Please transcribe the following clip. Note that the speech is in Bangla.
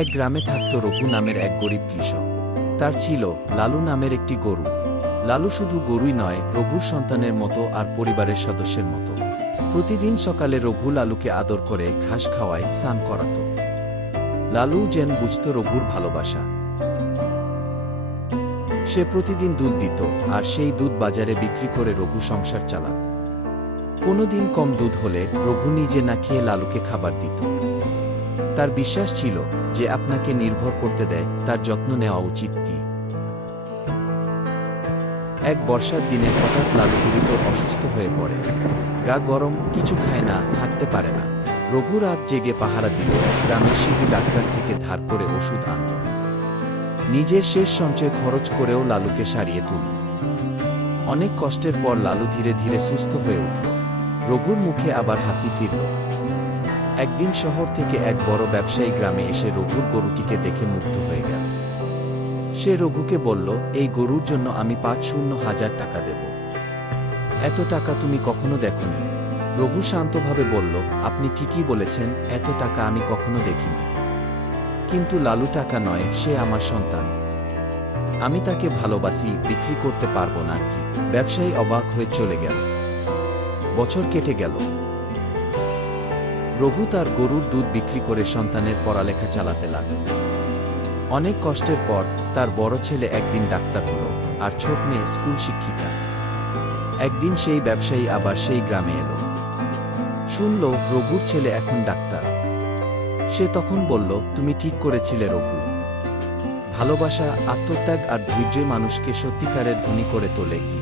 এক গ্রামে থাকত রঘু নামের এক গরিব কৃষক। তার ছিল লালু নামের একটি গরু। লালু শুধু গরুই নয়, রঘুর সন্তানের মতো আর পরিবারের সদস্যের মতো। প্রতিদিন সকালে রঘু লালুকে আদর করে ঘাস খাওয়ায়, স্নান করাত। লালু যেন বুঝত রঘুর ভালোবাসা। সে প্রতিদিন দুধ দিত, আর সেই দুধ বাজারে বিক্রি করে রঘু সংসার চালাত। কোনোদিন কম দুধ হলে রঘু নিজে না খেয়ে লালুকে খাবার দিত। তার বিশ্বাস ছিল, যে আপনাকে নির্ভর করতে দেয় তার যত্ন নেওয়া উচিত। কি এক বর্ষার দিনে হঠাৎ লালু গুরুতর অসুস্থ হয়ে পড়ে। গা গরম, কিছু খায় না, হাঁটতে পারে না। রঘু রাত জেগে পাহারা দিল, গ্রামের শিশু ডাক্তার থেকে ধার করে ওষুধ আনল। নিজের শেষ সঞ্চয় খরচ করেও লালুকে সারিয়ে তুলল। অনেক কষ্টের পর লালু ধীরে ধীরে সুস্থ হয়ে উঠল। রঘুর মুখে আবার হাসি ফিরল। একদিন শহর থেকে এক বড় ব্যবসায়ী গ্রামে এসে রঘুর গরুটিকে দেখে মুগ্ধ হয়ে গেল। সে রঘুকে বলল, এই গরুর জন্য আমি ৫০,০০০ টাকা দেব। এত টাকা তুমি কখনো দেখোনি? রঘু শান্তভাবে বলল, আপনি ঠিকই বলেছেন, এত টাকা আমি কখনো দেখিনি। কিন্তু লালু টাকা নয়, সে আমার সন্তান। আমি তাকে ভালোবাসি, বিক্রি করতে পারবো না। কি? ব্যবসায়ী অবাক হয়ে চলে গেল। বছর কেটে গেল। রঘু তার গরুর দুধ বিক্রি করে সন্তানের পড়ালেখা চালাতে লাগল। অনেক কষ্টের পর তার বড় ছেলে একদিন ডাক্তার হল, আর ছোট মেয়ে স্কুল শিক্ষিকা। একদিন সেই ব্যবসায়ী আবার সেই গ্রামে এলো। শুনল রঘুর ছেলে এখন ডাক্তার। সে তখন বলল, তুমি ঠিক করেছিলে রঘু। ভালোবাসা, আত্মত্যাগ আর ধৈর্যই মানুষকে সত্যিকারের ধনী করে তোলে। কি